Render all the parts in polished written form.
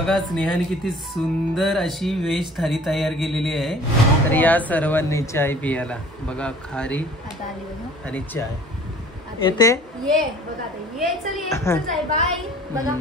बघा स्नेहाने किती सुंदर अशी व्हेज थाली तयार केलेली आहे. तर या सर्वांनी चाय पियाला बघा खारी आणि चाय येते. ये बघा ये चल ये बाय बघा.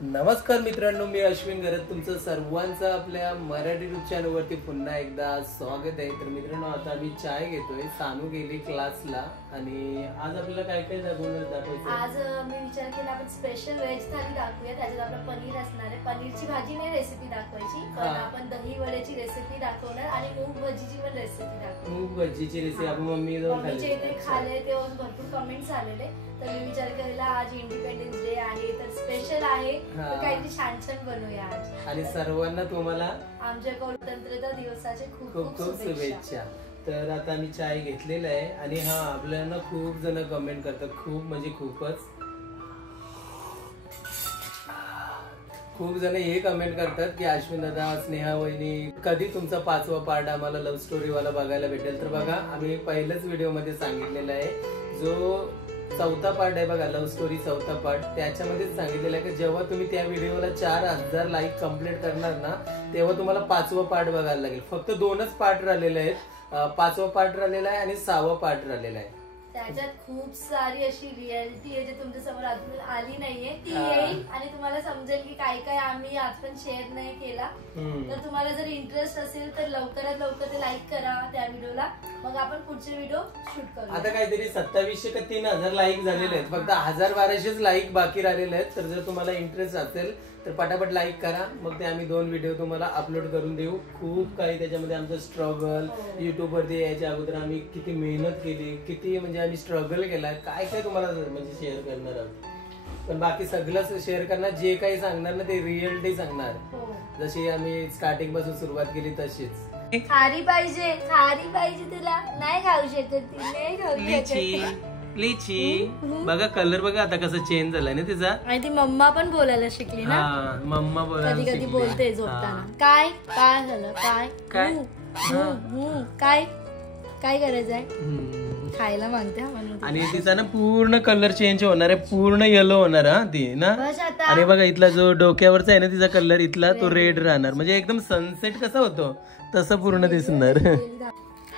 नमस्कार मित्रांनो, मी अश्विन गरज तुमचं सर्वांचं आपल्या मराठी यूट्यूब चॅनल वरती पुन्हा एकदा स्वागत आहे. तर मित्रांनो आता मी चाय घेतोय. सानू गेली क्लासला आणि आज आपल्याला काय काय दाखवायचं. आज मी विचार केला आपण स्पेशल व्हेज थाली दाखवूया. त्याच्यात आपलं पनीर असणार आहे. पनीरची भाजी नाही रेसिपी दाखवायची, पण आपण दही वड्याची रेसिपी दाखवणार आणि मूग भजीची पण रेसिपी दाखवणार. मूग भजीची रेसिपी आपण मम्मीच्या इथे खाल्ले तेव्हा भरपूर कमेंट्स आलेले. तर मी विचार केला आज इंडिपेंडन्स डे आहे तर स्पेशल आहे, तर काहीतरी छान छान बनवूया आज. आणि सर्वांना तुम्हाला आमच्या गणतंत्र दिवसाचे खूप खूप शुभेच्छा. तर आता मी चाय घेतलेला आहे आणि हा आपल्याला खूप जण कमेंट करतात, खूप म्हणजे खूप जण हे कमेंट करतात की अश्विन दादा, स्नेहा वहिनी, कधी तुमचा 5वा पार्ट आम्हाला लव्ह स्टोरी वाला बघायला भेटेल. तर बघा आम्ही पहिल्याच व्हिडिओ मध्ये सांगितलेला आहे, जो 4था पार्ट आहे बघा, लव्ह स्टोरी 4था पार्ट, त्याच्यामध्येच सांगितलेलं आहे की जेव्हा तुम्ही त्या व्हिडिओला 4000 लाईक कम्प्लीट करणार ना, तेव्हा तुम्हाला 5वा पार्ट बघायला लागेल. फक्त 2च पार्ट राहिलेले आहेत. 5वा पार्ट राहिलेला आहे आणि 6वा पार्ट राहिलेला आहे. त्याच्यात खूप सारी अशी रियालिटी आहे जी तुमच्या समोर अजून आली नाहीये, ती येईल आणि तुम्हाला समजेल की काय काय आम्ही आज पण शेअर नाही केला. तर तुम्हाला जर इंटरेस्ट असेल तर लवकरात लवकर ते लाईक करा त्या व्हिडिओला, मग आपण पुढचे व्हिडिओ शूट करू. आता काहीतरी 2700 का 3000 लाईक झालेले आहेत, फक्त 1000-1200 लाईक बाकी राहिलेले आहेत. तर जर तुम्हाला इंटरेस्ट असेल तर पटापट लाईक करा, मग ते आम्ही 2 व्हिडिओ तुम्हाला अपलोड करून देऊ. खूप काही त्याच्यामध्ये आमचं स्ट्रगल, युट्यूब वरती यायच्या अगोदर आम्ही किती मेहनत केली, किती म्हणजे आम्ही स्ट्रगल केलाय, काय काय तुम्हाला म्हणजे शेअर करणार आहोत. पण बाकी सगळं शेअर करणार, जे काही सांगणार ना ते रिअलिटी सांगणार. जशी आम्ही स्टार्टिंग पासून सुरुवात केली तशीच. खारी पाहिजे तुला, नाही खाऊ शकत ती, नाही खाऊ शकत. लिची बघा, कलर बघा आता कसा चेंज झालाय ना तिचा. आणि ती मम्मा पण बोलायला शिकली ना. मम्मा बोलायला कधी बोलते झोपताना. काय काय झालं, काय काय काय काय करायचं आहे, खायला मागते म्हणून. आणि तिचा ना पूर्ण कलर चेंज होणार आहे, पूर्ण येलो होणार हा ती ना. आणि बघा इथला जो डोक्यावरचा आहे ना तिचा कलर, इथला तो रेड राहणार, म्हणजे एकदम सनसेट कसा होतो तसं पूर्ण दिसणार.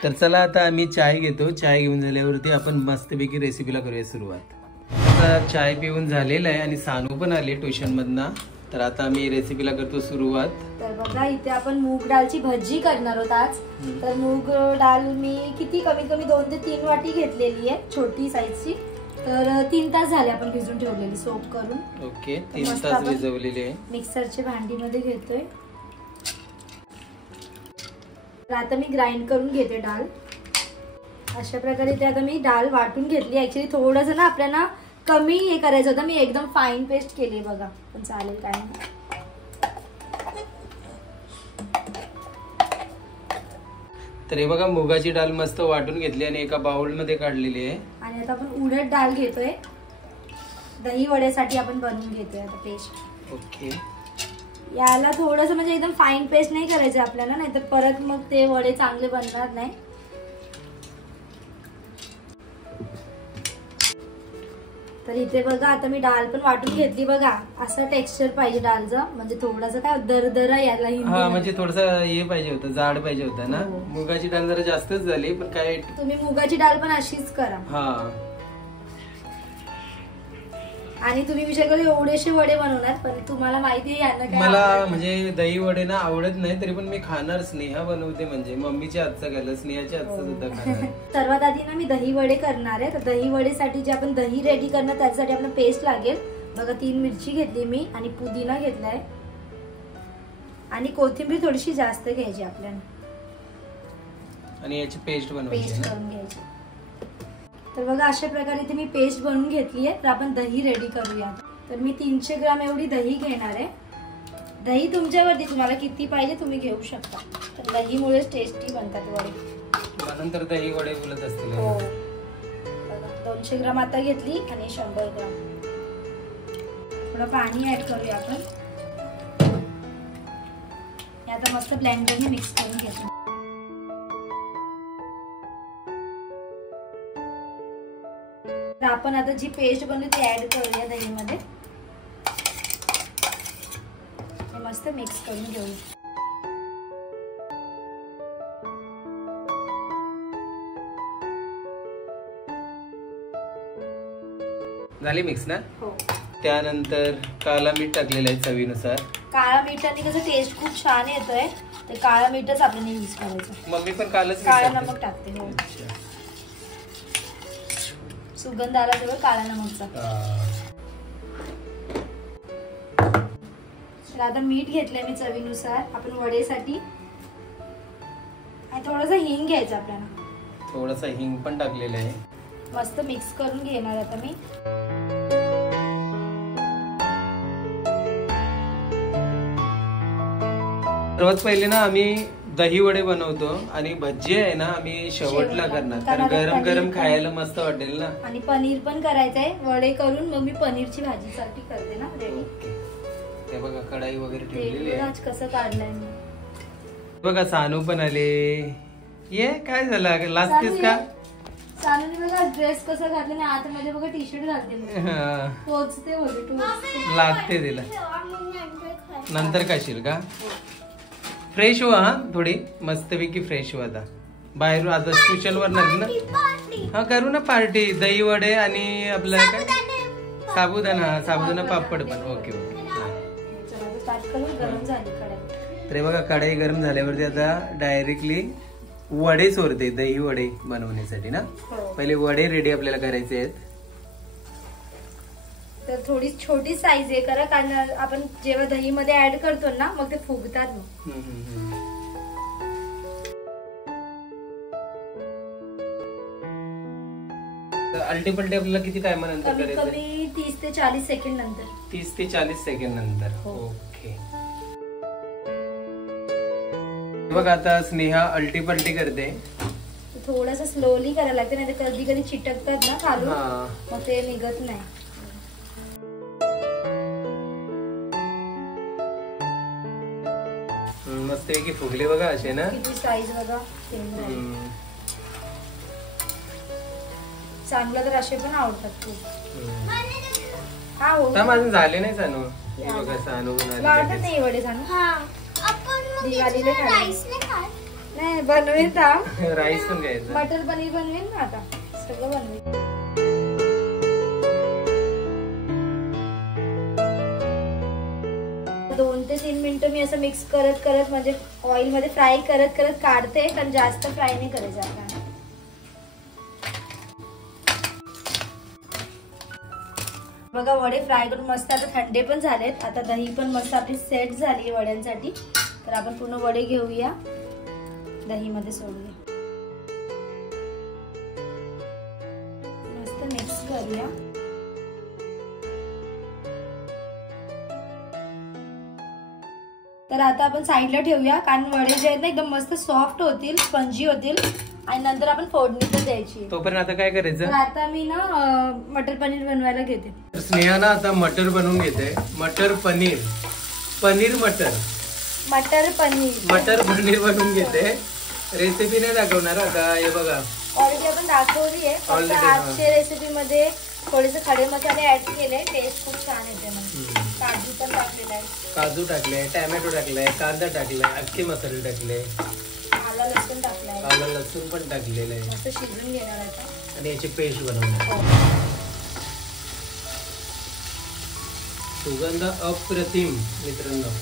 तर चला आता आम्ही चाय घेतो. चाय घेऊन झाल्यावरती आपण मस्तपैकी रेसिपीला करूया सुरुवात. आता चाय पिऊन झालेला आहे आणि सानू पण आली ट्युशन मधनं. तर आता आम्ही रेसिपीला करतो सुरुवात. तर बघा इथे आपण मूग डाळची भजी करणार आहोत आज. तर मूग डाळ मी किती कमीत कमी 2 ते 3 वाटी घेतलेली आहे, छोटी साईजची. तर 3 तास झाले आपण भिजून ठेवलेली सोप करून. ओके, 3 तास भिजवलेली आहे. मिक्सरच्या भांडीमध्ये घेतोय. आता मी ग्राइंड करून घेते डाळ. अशा प्रकारे ते आता मी डाळ वाटून घेतली. ऍक्च्युली थोडस ना आपल्याला कमी हे करायचं होतं, मी एकदम फाईन पेस्ट केली बघा, पण चालेल काय नाही. तर हे बघा मुगाची डाळ मस्त वाटून घेतली आणि एका बाउल मध्ये काढलेली आहे. आणि आता आपण उडद डाळ घेतोय, दही वड्यासाठी आपण बनवून घेतोय आता पेस्ट. ओके, याला थोडस म्हणजे एकदम फाईन पेस्ट नाही करायचं आपल्याला, नाही तर परत मग ते वडे चांगले बनणार नाही. तर इथे बघा आता मी डाळ पण वाटून घेतली. बघा असं टेक्स्चर पाहिजे डाळचं, म्हणजे थोडस काय दरदरा याला. म्हणजे थोडस हे पाहिजे होतं, जाड पाहिजे होतं ना. मुगाची डाळ जरा जास्तच झाली, पण काय तुम्ही मुगाची डाळ पण अशीच करा. आणि तुम्ही विचार करू एवढेशे वडे बनवणार, पण तुम्हाला माहिती आहे मला म्हणजे दही वडे ना आवडत नाही, तरी पण मी खाणार. स्नेहा बनवते म्हणजे मम्मीच्या हातचं खाल्लं, स्नेहाच्या हातचं सुद्धा खाणार. सर्वात आधी ना मी दही वडे करणार आहे. तर दही वडेसाठी जे आपण दही रेडी करणार त्यासाठी आपल्याला पेस्ट लागेल. बघा 3 मिरची घेतली मी आणि पुदिना घेतलाय आणि कोथिंबीर थोडीशी जास्त घ्यायची आपल्याला आणि याची पेस्ट करून घ्यायची. तर बघा अशा प्रकारे इथे मी पेस्ट बनवून घेतली आहे. तर आपण दही रेडी करूया. तर मी 300 ग्राम एवढी दही घेणार आहे. दही तुमच्यावरती, तुम्हाला किती पाहिजे तुम्ही घेऊ शकता. तर दहीमुळेच टेस्टी बनतात वडे. नंतर दही वडे बोलत असतील. हो, 200 ग्राम आता घेतली आणि 100 ग्राम. थोडं पाणी ऍड करूया आपण. आता मस्त ब्लेंडरने मिक्स करून घेतो. आपण आता जी पेस्ट बनवली ती ऍड करूया दहीमध्ये. मस्त मिक्स करून घेऊया. झाली मिक्स ना. हो. त्यानंतर काला मीठ टाकलेलं आहे चवीनुसार. काळा मीठाने कसं टेस्ट खूप छान येतोय, ते काळा मीठच आपल्याला यूज करायचं. मम्मी पण कालच काळा नमक टाकते. हो. सुगंध आला तेव्हा काळा नमकचा. तर आता मीठ घेतलंय मी चवीनुसार आपण वडेसाठी, आणि थोडंसं हिंग घ्यायचं आपल्याला. थोडासा हिंग पण टाकलेलं आहे. मस्त मिक्स करून घेणार आता मी. सर्वात पहिले ना आम्ही दही वडे बनवतो आणि भजी आहे ना आम्ही शेवटला करणार, कारण गरम गरम खायला मस्त वाटेल ना. आणि पनीर पण करायचंय. वडे करून मग मी पनीरची भाजी साठी करते ना रेडी. ते बघा कढाई वगैरे ठेवलेली आहे. कसं काढलंय मी बघा. सानू पण आले. ये काय झालं, लाजतेस का? सानूने बघा ड्रेस कसा घातला नाही, आतमध्ये बघा टी शर्ट घालते. टोचते बोलते, लागते तिला. नंतर खाशील का? फ्रेश हो. हा थोडी मस्तपैकी फ्रेश हो. आता बाहेर आता स्पेशल वर ना. हा करू ना पार्टी. दही वडे आणि आपलं काय साबुदाणा पापड पण. Okay okay. तर बघा कढाई गरम झाल्यावरती आता डायरेक्टली वडे सोडते, दही वडे बनवण्यासाठी ना. पहिले वडे रेडी आपल्याला करायचे आहेत. तर थोडी छोटी साईज आहे करा, कारण आपण जेव्हा दही मध्ये ऍड करतो ना मग ते फुगतात. अल्टीपल्टी आपल्याला किती टायमानंतर करायचं? कमी 30 ते 40 सेकंड नंतर. 30 ते 40 सेकंड नंतर. ओके. बघा आता स्नेहा अल्टीपल्टी करते. थोडस स्लोली करायला लागते, नाही तर कधी कधी चिटकतात ना खालून, मग ते निघत नाही. मस्तपैकी फुगले बघा असे ना. किती साईज बघा. चांगलं तर असे पण आवडतात खूप. हा हो. माझं झाले नाही सानू. बघा सानू वाटत नाही वडे सानू. दिवाळीला नाही बनवेन. राईस पण घ्यायचं. मटर पनीर बनवेन ना आता. सगळं बनवेन. 2 ते 3 मिनिटं मी असं मिक्स करत करत म्हणजे ऑइल मध्ये फ्राय करत करत काढते, कारण जास्त फ्राय नाही करायचं आपल्याला. बघा वडे फ्राय करून मस्त आता थंडे पण झालेत. आता दही पण मस्त आपली सेट झाली वड्यांसाठी. तर आपण पूर्ण वडे घेऊया, दही मध्ये सोडूया, मस्त मिक्स करूया. तर आता आपण साईडला ठेवूया, कारण वडे जे आहेत ना एकदम मस्त सॉफ्ट होतील, स्पंजी होतील, आणि नंतर आपण फोडणी तर द्यायची. तोपर्यंत आता काय करायचं? तर आता मी ना मटर पनीर बनवायला घेते. तर स्नेहा ना आता मटर बनवून घेते. मटर पनीर मटर पनीर बनवून घेते. रेसिपी नाही दाखवणार आता. हे बघा ऑलरेडी आपण दाखवली आहे. फक्त आजच्या रेसिपी मध्ये थोडेसे खडे मसाले ऍड केले, टेस्ट खूप छान येते. काजू पण टाकलेला आहे. काजू टाकले, टॅमॅटो टाकलाय, कांदा टाकलाय, अख्खे मसाले टाकले, आला लसूण टाकलाय. आला लसूण पण टाकलेलं आहे. मस्त शिजवून घेणार आता आणि याची पेस्ट बनवणार. सुगंध अप्रतिम मित्रांनो.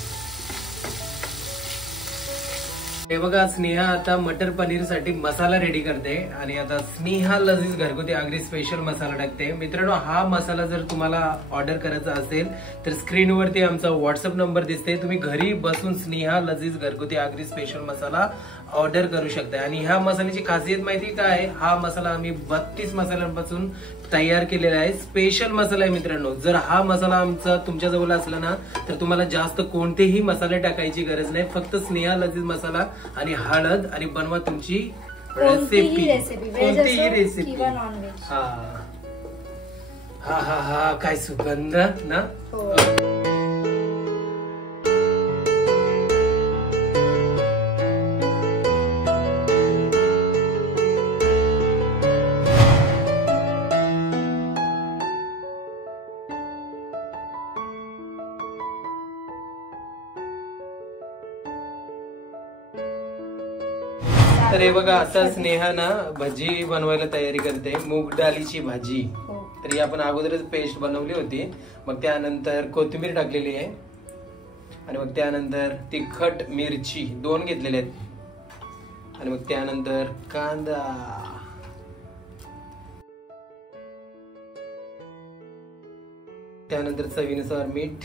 हे बघा स्नेहा आता मटर पनीर साठी मसाला रेडी करते. आणि आता स्नेहा लजीज घरगुती आगरी स्पेशल मसाला टाकते. मित्रांनो हा मसाला जर तुम्हाला ऑर्डर करायचा असेल तर स्क्रीनवरती आमचा व्हॉट्सअप नंबर दिसते. तुम्ही घरी बसून स्नेहा लजीज घरगुती आगरी स्पेशल मसाला ऑर्डर करू शकता. आणि ह्या मसाल्याची खासियत माहिती काय? हा मसाला आम्ही 32 मसाल्यांपासून तयार केलेला आहे. स्पेशल मसाला आहे मित्रांनो. जर हा मसाला आमचा तुमच्या जवळ असला ना तर तुम्हाला जास्त कोणतेही मसाले टाकायची गरज नाही. फक्त स्नेहा लजीज मसाला आणि हळद आणि बनवा तुमची कोणतीही रेसिपी. हा हा हा हा काय सुगंध ना. तर हे बघा आता स्नेहा ना भजी बनवायला तयारी करते, मूग डाळीची भाजी. तर ही आपण अगोदरच पेस्ट बनवली होती, मग त्यानंतर कोथिंबीर टाकलेली आहे आणि मग त्यानंतर तिखट मिरची 2 घेतलेल्या आहेत आणि मग त्यानंतर कांदा, त्यानंतर चवीनुसार मीठ,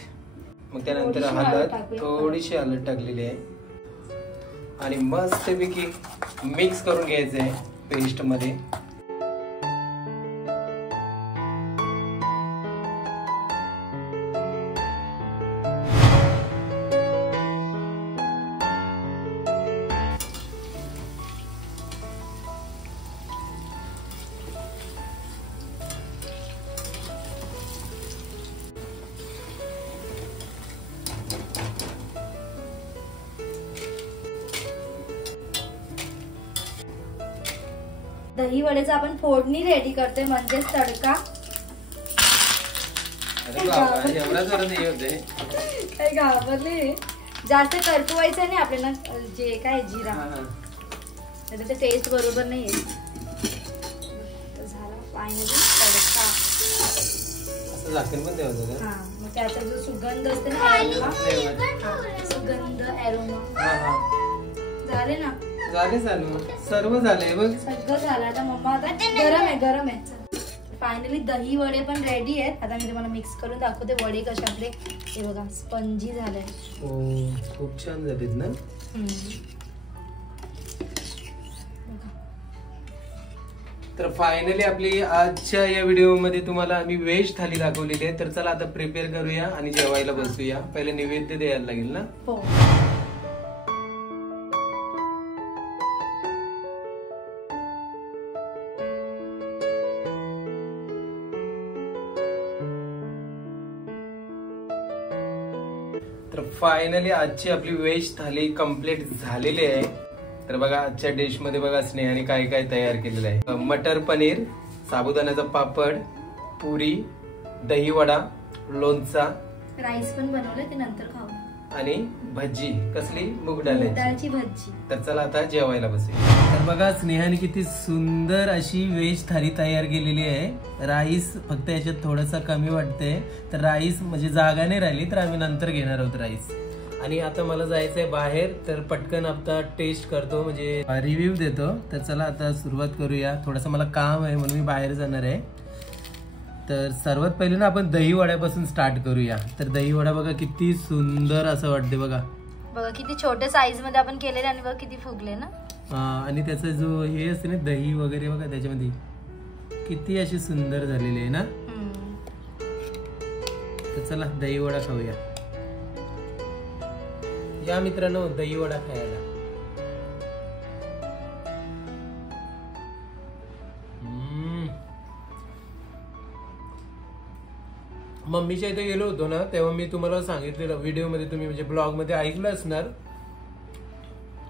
मग त्यानंतर हळद, थोडीशी हळद टाकलेली आहे आणि मस्तपैकी मिक्स करून घ्यायचं आहे पेस्ट मध्ये. दही वड्याचा आपण फोडणी रेडी करतोय, म्हणजेच तडका. काही घाबरले, जास्त करपवायचं नाही आपल्याला, जे काय जिरा ते टेस्ट बरोबर नाही येत. झाला फायनली तडका. मग त्याचा जो सुगंध असते ना, सुगंध एरोमा झाले ना, झाले सर्व झाले बघ, सगळं झालं. आता मम्मा आता गरम आहे. फायनली दही वडे पण रेडी आहेत. आता मी तुम्हाला मिक्स करून दाखवते वडे कसे आपले. हे बघा स्पंजी झाले, खूप छान झालेत ना. तर फायनली आपली आजच्या या व्हिडिओ मध्ये तुम्हाला आम्ही व्हेज थाली दाखवलेली आहे. तर चला आता प्रिपेअर करूया आणि जेवायला बसूया. पहिले नैवेद्य द्यायला लागेल ना. हो. तर फायनली आजची आपली व्हेज थाली कंप्लीट झालेली आहे. तर बघा आजच्या डिश मध्ये बघा स्नेहाने काय काय तयार केलेलं आहे. मटर पनीर, साबुदाण्याचा पापड, पुरी, दही वडा, लोणचा, राईस पण बनवलं, ते नंतर खाऊ, आणि भजी. कसली? मूग डाळची भजी. तर चला आता जेवायला बसूया. तर बघा स्नेहाने किती सुंदर अशी व्हेज थाली तयार केलेली आहे. राईस फक्त याच्यात थोडासा कमी वाटते, तर राईस म्हणजे जागा नाही राहिली, तर आम्ही नंतर घेणार आहोत राईस. आणि आता मला जायचंय बाहेर, तर पटकन आता टेस्ट करतो, म्हणजे रिव्ह्यू देतो. तर चला आता सुरुवात करूया. थोडंसं मला काम आहे म्हणून मी बाहेर जाणार आहे. तर सर्वात पहिले ना आपण दही वड्यापासून स्टार्ट करूया. तर दही वडा बघा किती सुंदर असं वाटते. बघा किती छोट्या साईज मध्ये आपण केलेले आणि बघा किती फुगले ना. आणि त्याचा जो हे असते ना दही वगैरे बघा त्याच्यामध्ये किती अशी सुंदर झालेली आहे ना. तर चला दही वडा खाऊया. या मित्रांनो दही वडा खायला. मम्मीच्या इथे गेलो होतो ना, तेव्हा मी तुम्हाला सांगितलेलं व्हिडिओ मध्ये, तुम्ही म्हणजे ब्लॉग मध्ये ऐकलं असणार,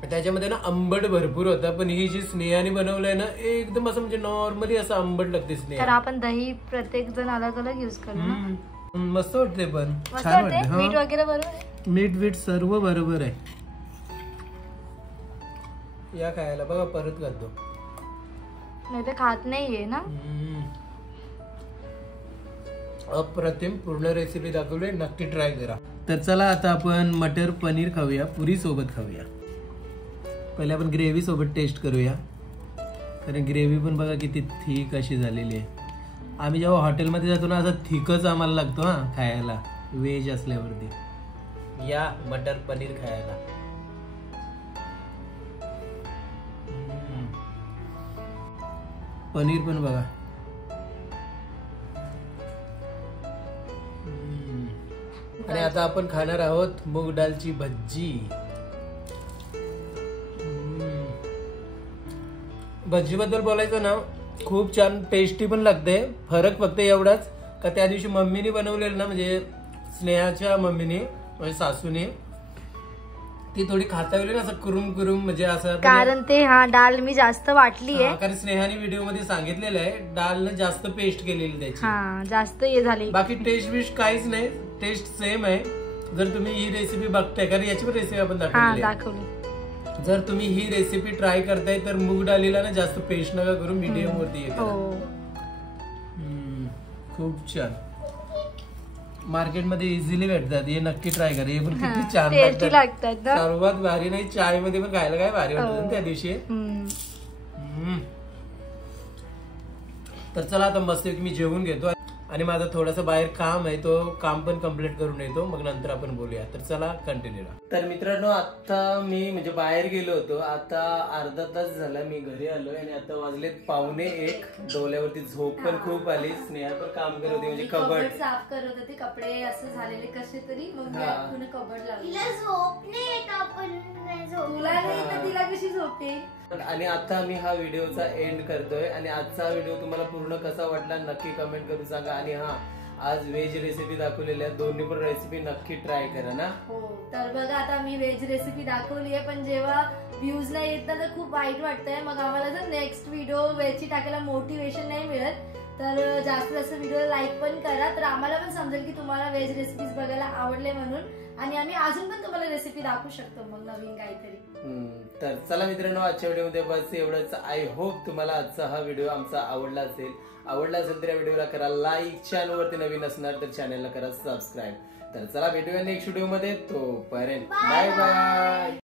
त्याच्यामध्ये ना आंबट भरपूर होता. पण ही जी स्नेहाने बनवलंय ना एकदम असं म्हणजे नॉर्मली असं आंबट लागते स्नेहा. तर आपण दही प्रत्येक जण अलग अलग युज करू ना. मस्त वाटते, पण छान वाटते. मीठ वगैरे बरोबर, मीठ सर्व बरोबर आहे. या खायला बघा परत करतो, नाही तर खात नाहीये ना. अप्रतिम. पूर्ण रेसिपी दाखवली, नक्की ट्राय करा. तर चला आता आपण मटर पनीर खाऊया, पुरी सोबत खाऊया. पहिले आपण ग्रेव्ही सोबत टेस्ट करूया, कारण ग्रेव्ही पण बघा किती थिक अशी झालेली आहे. आम्ही जेव्हा हॉटेलमध्ये जातो ना असं थिकच आम्हाला लागतो हा खायला, व्हेज असल्यावरती. या मटर पनीर खायला. पनीर पण बघा. आणि आता आपण खाणार आहोत मूग डाळची भजी. भजी बद्दल बोलायचं ना, खूप छान टेस्टी पण लागते. फरक फक्त एवढाच का त्या दिवशी मम्मीने बनवलेलं ना, म्हणजे स्नेहाच्या मम्मीने म्हणजे सासूने, ती थोडी खाता येईल ना असं कुरुम कुरुम, म्हणजे असं, कारण ते डाळ मी जास्त वाटली आहे. कारण स्नेहाने व्हिडिओ मध्ये सांगितलेलं आहे डाळ जास्त पेस्ट केलेली त्याची, जास्त हे झाली. बाकी टेस्ट बिस्ट काहीच नाही, टेस्ट सेम आहे. जर तुम्ही ही रेसिपी बघताय, कारण याची पण रेसिपी आपण दाखवली, जर तुम्ही ही रेसिपी ट्राय करताय तर मूग डाळीला ना जास्त पेस्ट नका करून मीडियम वरती येते. खूप छान. मार्केटमध्ये इझिली भेटतात, हे नक्की ट्राय करा. हे पण किती छान लागतात. सर्वात भारी नाही चाय मध्ये पण खायला काय भारी वाटत त्या दिवशी. तर चला आता मस्त मी जेवून घेतो आणि माझा थोडासा बाहेर काम आहे, तो काम पण कम्प्लीट करून येतो, मग नंतर आपण बोलूया. तर चला कंटिन्यू. तर मित्रांनो आता मी म्हणजे बाहेर गेलो होतो, आता अर्धा तास झाला मी घरी आलोय आणि आता वाजलेत 1:45. डोल्यावरती झोप पण खूप आली. स्नेहा पण काम करत होती म्हणजे कबड साफ करत होते, कपडे असं झालेले कसे तरी, मग पुन्हा कबड लावली. तुला नाही तर तिला कशी झोप येईल. आणि आता मी हा व्हिडिओचा एंड करतोय आणि आजचा व्हिडिओ तुम्हाला पूर्ण कसा वाटला नक्की कमेंट करून सांगा. आणि हा आज व्हेज रेसिपी दाखवलेल्या दोन्ही पण रेसिपी नक्की ट्राय करा ना. हो तर बघा आता मी व्हेज रेसिपी दाखवली आहे, पण जेव्हा व्ह्यूजला येत ना तर खूप वाईट वाटतंय. मग आम्हाला जर नेक्स्ट व्हिडिओ व्हेजची टाकायला मोटिवेशन नाही मिळत तर जास्तीत जास्त व्हिडिओ लाईक पण करा, तर आम्हाला पण समजेल की तुम्हाला व्हेज रेसिपीज बघायला आवडले म्हणून, आणि आम्ही अजून पण तुम्हाला रेसिपी दाखवू शकतो मग नवीन काहीतरी. तर चला मित्रांनो आजच्या व्हिडिओमध्ये बस एवढंच. आय होप तुम्हाला आजचा हा व्हिडिओ आमचा आवडला असेल तर या व्हिडिओला करा लाईक, चॅनलवरती नवीन असणार तर चॅनलला करा सबस्क्राईब. तर चला भेटूया नेक्स्ट व्हिडिओ मध्ये, तोपर्यंत बाय बाय.